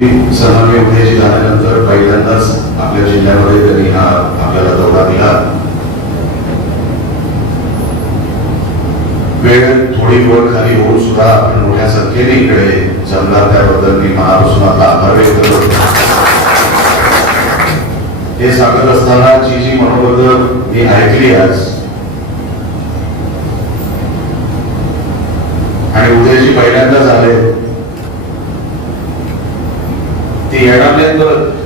सन्मान्य उद्याशी झाल्यानंतर पहिल्यांदाच आपल्या जिल्ह्यामध्ये त्यांनी हा आपल्याला दौरा दिला. वेळ थोडी वर खाली होऊन सुद्धा आपण मोठ्या संख्येने इकडे जमला त्याबद्दल मी मनापासून आपला आभार व्यक्त करतो. हे सांगत असताना जी जी मनोबद्दल मी ऐकली आज आणि उदयजी पहिल्यांदाच आले ती येणार नाहीत परत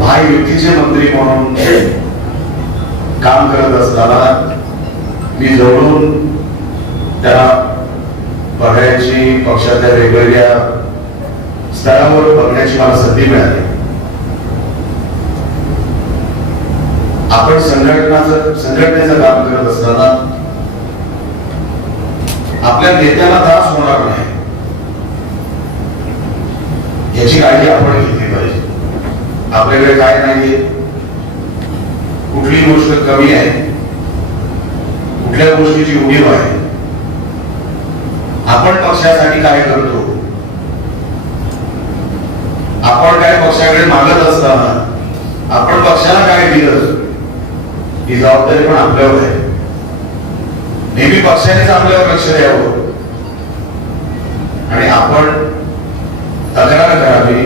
महायुतीचे मंत्री म्हणून काम करत असताना मी जवळून त्याला बघायची पक्षाच्या वेगवेगळ्या स्थळावर बघण्याची मला संधी मिळाली. आपण संघटनाचं संघटनेचं काम करत असताना आपल्या नेत्याला त्रास होणार नाही. याची काळजी आपण घेतली पाहिजे. आपल्याकडे काय नाहीये? कुठली गोष्ट कमी आहे कुठल्या गोष्टीची उणीव आहे आपण पक्षासाठी काय करतो? आपण काय पक्षाकडे मागत असताना आपण पक्षाला काय दिलं? ही जबाबदारी पण आपल्यावर आहे. नेहमी पक्षानेच आपल्यावर लक्ष द्यावं. आणि आपण तक्रार करावी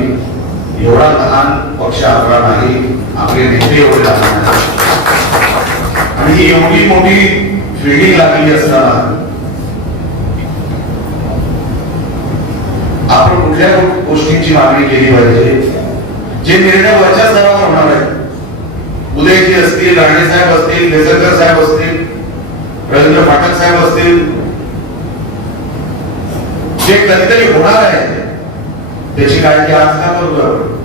एवढा लहान पक्ष आपला नाही आपले नेते एवढे लहान नाही आणि ही एवढी मोठी फिल्डिंग लागली असताना आपण कुठल्या गोष्टींची मागणी केली पाहिजे? जे निर्णय वरच्या स्तरावर होणार आहे उदयजी असतील राणे साहेब असतील देसरकर साहेब असतील रवींद्र फाटक साहेब असतील जे कधीतरी होणार आहे त्याची काळजी आज का करतो आपण?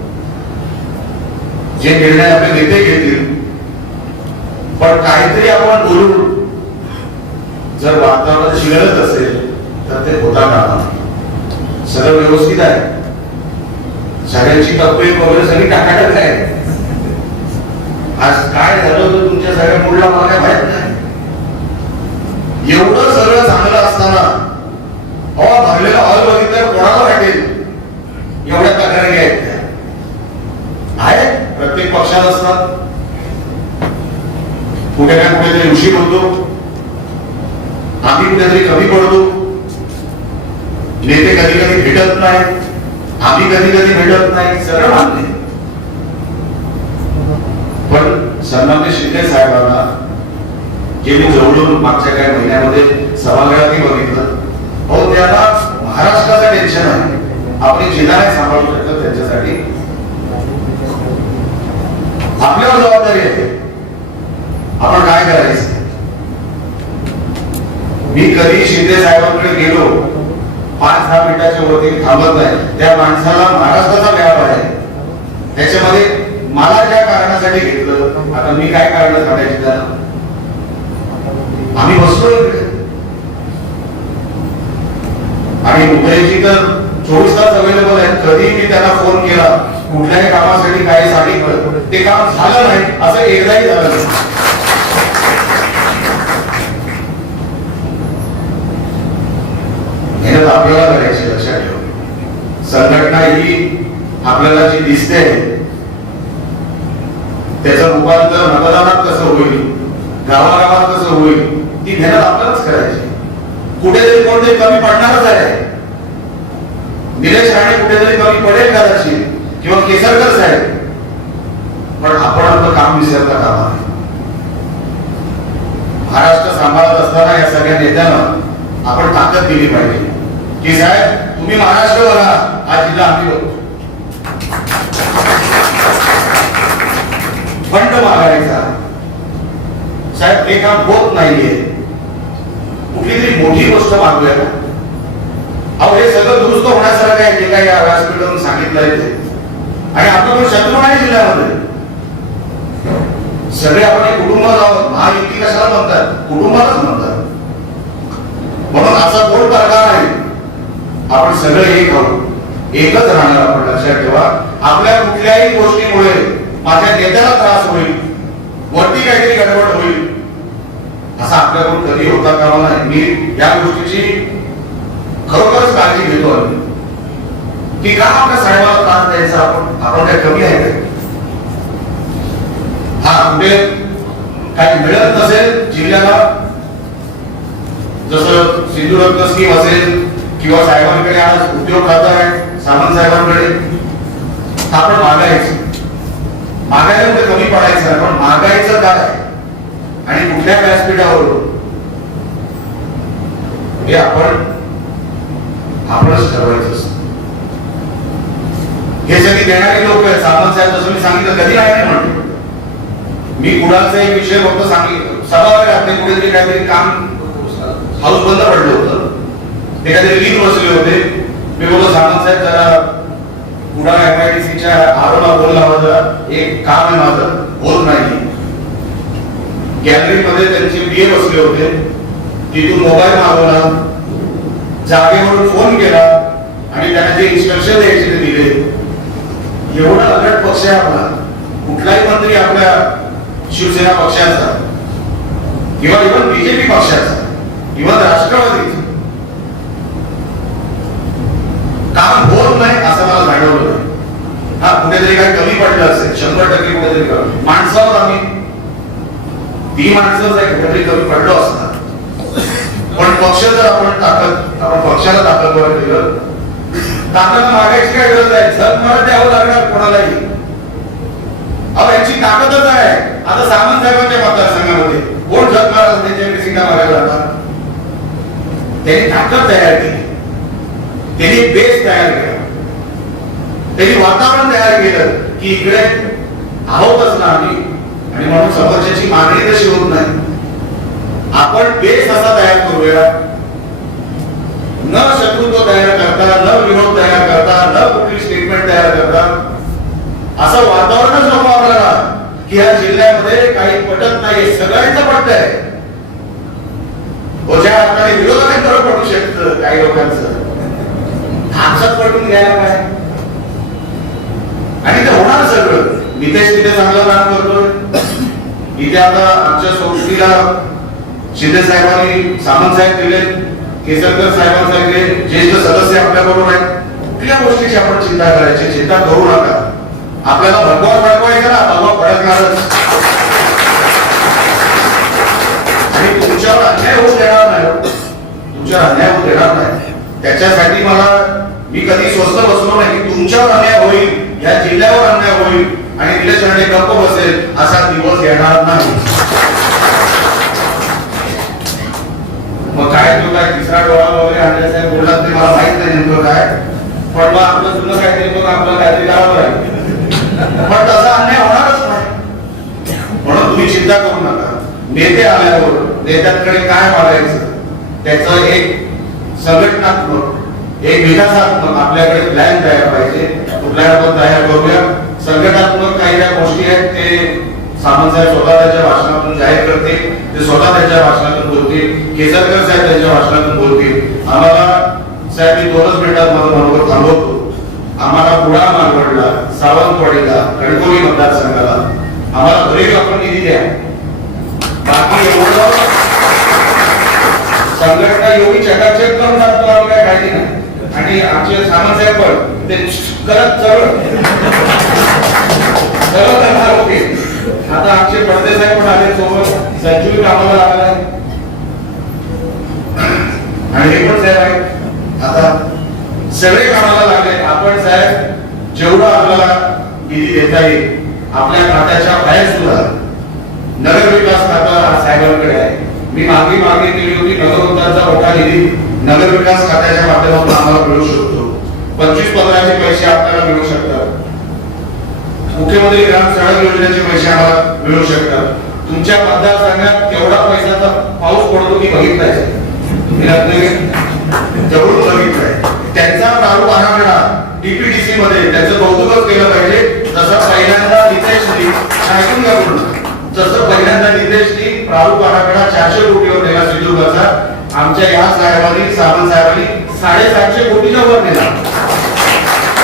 जे निर्णय आपले नेते घेतील पण काहीतरी आपण बोलून जर वातावरण शिरत असेल तर ते होता कामा सगळं व्यवस्थित आहे. सगळ्यांची तब्येत वगैरे सगळी टाकाटक आहे. आज काय झालं तर तुमच्या सगळ्या मुडला मला काय माहीत नाही. एवढं सगळं चांगलं असताना हवा भरलेला हॉल बघितल्यावर कोणाला वाटेल? एवढ्या तक्रारी आहेत त्या आहेत. प्रत्येक पक्षात असतात. कुठे ना कुठेतरी उशीर होतो आम्ही कुठेतरी कमी पडतो. नेते कधी कधी भेटत नाही आम्ही कधी कधी भेटत नाही सरळ मान्य पण सन्मान्य शिंदे साहेबांना जे मी जवळून मागच्या काही महिन्यामध्ये सभागृहात बघितलं हो त्याला महाराष्ट्राचं टेन्शन आहे. आपली जिल्हा नाही सांभाळू शकतो त्यांच्यासाठी. आपल्यावर जबाबदारी आहे. आपण काय करायचं? मी कधी शिंदे साहेबांकडे गेलो पाच दहा मिनिटाच्या वरती थांबत नाही. त्या माणसाला महाराष्ट्राचा व्याप आहे. त्याच्यामध्ये मला ज्या कारणासाठी घेतलं आता मी काय कारण काढायची त्याला? आम्ही बसलो इकडे. आणि उदयजी तर चोवीस तास अवेलेबल आहेत. कधी मी त्याला फोन केला कुठल्याही कामासाठी काही सांगितलं ते काम झालं नाही. असं एकदाही झालं नाही. मेहनत आपल्याला करायची लक्षात ठेव. संघटना ही आपल्याला जी दिसते त्याचं रूपांतर मतदानात कसं होईल गावागावात कसं होईल ती मेहनत आपल्यालाच करायची. कुठेतरी कोणतरी कमी पडणारच आहे. निलेश राणे कुठेतरी कमी पडेल कदाचित किंवा केसरकर साहेब. पण आपण आपलं काम विसरता कामा नये. महाराष्ट्र सांभाळत असताना या सगळ्या नेत्यांना आपण ताकद दिली पाहिजे. की साहेब तुम्ही महाराष्ट्र बघा हा जिल्हा आम्ही बघतो. फंड मागायचा. साहेब हे काम होत नाहीये. कुठली तरी मोठी गोष्ट मागूया का अहो हे सगळं दुरुस्त होण्यासारखं आहे जे काही या व्यासपीठातून सांगितलं ते. आणि आपलं पण शत्रू नाही जिल्ह्यामध्ये. सगळे आपण एक कुटुंब आहोत. महायुती कशाला म्हणतात? कुटुंबालाच म्हणतात. म्हणून असा कोण प्रकार आपण सगळे एक आहोत एकच राहणार आपण लक्षात ठेवा. आपल्या कुठल्याही गोष्टीमुळे माझ्या नेत्याला त्रास होईल. वरती काहीतरी गडबड होईल. असा आपल्याकडून कधी होता कामा नाही मी या गोष्टीची खरोखरच काळजी घेतो आम्ही. की का आपल्या साहेबाला त्रास द्यायचा आपण? आपण काय कमी आहे हा कुठे काही मिळत नसेल जिल्ह्याला जसं सिंधुदुर्ग स्कीम असेल किंवा साहेबांकडे आज उद्योग खातं आहे सामंत साहेबांकडे आपण मागायचं. मागायला कुठे कमी पडायचं पण मागायचं काय? आणि कुठल्या व्यासपीठावर हे आपण आपणच ठरवायचं असतं. हे सगळी देणारे लोक आहेत. सामंत साहेब जसं मी सांगितलं कधी आहे म्हणतो मी कुणाचा एक विषय फक्त सांगितलं. सभा आपले कुठेतरी काहीतरी काम हाऊस बंद पडलं होतं. एखादे काहीतरी बसले होते. मी बोललो सामंत साहेब जरा कुडा एम आय डी सीच्या आरोला बोल लावा एक काम आहे माझं होत नाही. गॅलरीमध्ये त्यांचे बीए बसले होते. तिथून मोबाईल मागवला. जागेवरून फोन केला आणि त्यांना जे इन्स्ट्रक्शन द्यायचे ते दिले. एवढा अलर्ट पक्ष आहे आपला. कुठलाही मंत्री आपल्या शिवसेना पक्षाचा किंवा इव्हन बीजेपी पक्षाचा इव्हन राष्ट्रवादीचा. काम होत नाही असं मला जाणवलं नाही. हा कुठेतरी काही कमी पडलं असेल शंभर टक्के कुठेतरी माणसावर आम्ही ती माणसं जर कुठेतरी कमी पडलो असणार पण पक्ष जर आपण ताकद आपण पक्षाला ताकदवर दिलं ताकद मागायची काय गरज आहे? जग मला द्यावं लागणार कोणालाही. अहो यांची ताकदच आहे. आता सामंत साहेबांच्या मतदारसंघामध्ये कोण जग मारत त्यांच्या सीटा मागायला जातात? त्यांनी ताकद तयार केली. त्यांनी बेस तयार केला. त्यांनी वातावरण तयार केलं की इकडे आहोतच ना आम्ही. आणि म्हणून समोरच्याची मागणी तशी होत नाही. आपण बेस असा तयार करूया. न शत्रुत्व तयार करता न विरोध तयार करता न कुठली स्टेटमेंट तयार करता असं वातावरणच नको आपल्याला. की या जिल्ह्यामध्ये काही पटत नाही सगळ्यांचं पटत आहे. हो, ज्या अर्थाने विरोधाने बरं पडू शकतं काही लोकांचं. माणसात पटवून घ्यायला काय आणि ते होणार सगळं. नितेश तिथे चांगलं काम करतोय. इथे आता आमच्या संस्थेला शिंदे साहेबांनी सामंत साहेब दिले केसरकर साहेबांसारखे ज्येष्ठ सदस्य आपल्या बरोबर आहेत. कुठल्या गोष्टीची आपण चिंता करायची? चिंता करू नका. आपल्याला भगवा फडकवायचा ना? भगवा फडकणारच. आणि तुमच्यावर अन्याय होऊ देणार नाही हो. तुमच्यावर अन्याय होऊ देणार नाही. त्याच्यासाठी मला मी कधी स्वस्त बसलो नाही की तुमच्यावर अन्याय होईल या जिल्ह्यावर अन्याय होईल आणि निलेश राणे गप्प बसेल असा दिवस येणार नाही. मग काय तो काय तिसरा डोळा वगैरे आणले साहेब बोलला ते मला माहीत नाही नेमकं काय. पण मग आपलं जुनं काहीतरी मग आपलं काहीतरी करावं लागेल पण तसा अन्याय होणारच नाही. म्हणून तुम्ही चिंता करू नका. नेते आल्यावर नेत्यांकडे काय मागायचं त्याचं एक संघटनात्मक एक विकासात्मक आपल्याकडे प्लॅन तयार पाहिजे. तो प्लॅन आपण तयार करूया? संघटनात्मक काही ज्या गोष्टी आहेत ते सामंत साहेब स्वतः त्याच्या भाषणातून जाहीर करतील. ते स्वतः त्यांच्या भाषणातून बोलतील. केसरकर साहेब त्यांच्या भाषणातून बोलतील. आम्हाला साहेब मी दोनच मिनिटात माझं बरोबर थांबवतो. आम्हाला पुढा मालवडला सावंतवाडीला कणकोली मतदारसंघाला आम्हाला भरीव आपण निधी द्या. बाकी एवढं संघटना एवढी चकाचक करून टाकतो आम्ही काय माहिती नाही. आणि आमचे सामंत साहेब पण ते करत चढ सर्व करणार होते. आता आमचे पडदे साहेब पण आले सोबत. संजीव कामाला लागला. आणि हे पण साहेब आहे आता सगळे कामाला लागले. आपण साहेब जेवढं आपल्याला निधी देता येईल आपल्या खात्याच्या बाहेर सुद्धा नगर विकास खाता साहेबांकडे आहे. मी मागे मागे केली होती नगरोत्तारचा मोठा निधी नगर विकास खात्याच्या माध्यमातून आम्हाला मिळू शकतो. पंचवीस पंधराचे पैसे आपल्याला मिळू शकतात. मुख्यमंत्री ग्राम सडक योजनेचे पैसे आम्हाला मिळू शकतात. तुमच्या मतदारसंघात केवढा पैशाचा पाऊस पडतो मी बघितलाय जरूर बघितलाय. त्यांचा प्रारूप आराखडा डीपीडीसी मध्ये त्याचं कौतुकच केलं पाहिजे. जसं पहिल्यांदा नितेशनी ऐकून घ्या पूर्ण जसं पहिल्यांदा नितेशनी प्रारूप आराखडा चारशे कोटीवर नेला सिंधुदुर्गाचा आमच्या या साहेबांनी सावंत साहेबांनी साडेसातशे कोटीच्या वर नेला.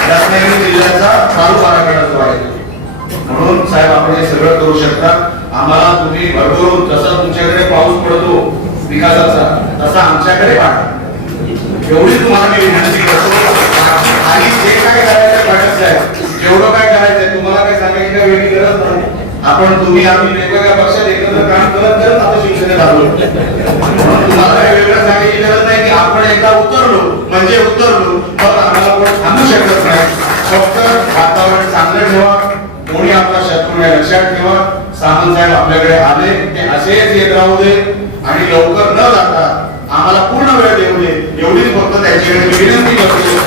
रत्नागिरी जिल्ह्याचा चालू आराखडा जो आहे. म्हणून साहेब आपण हे सगळं करू शकता. आम्हाला तुम्ही भरभरून जसा तुमच्याकडे पाऊस पडतो विकासाचा तसा आमच्याकडे पाठवा एवढी तुम्हाला मी विनंती करतो. आणि जे काय करायचं वाटत साहेब जेवढं काय करायचंय तुम्हाला काय सांगायची काही वेगळी गरज नाही. आपण तुम्ही आम्ही वेगवेगळ्या पक्षात एकत्र काम करत करत आता शिवसेनेत आलो. म्हणून तुम्हाला काय वेगळं सांगायची गरज नाही की आपण एकदा उतरलो म्हणजे उतरलो मग आम्हाला कोण थांबू शकत नाही. फक्त वातावरण चांगलं ठेवा कोणी आपला शत्रू नाही लक्षात ठेवा. सामंत साहेब आपल्याकडे आले ते असेच येत राहू दे आणि लवकर न जाता आम्हाला पूर्ण वेळ देऊ दे. एवढीच फक्त त्याच्याकडे विनंती करतो.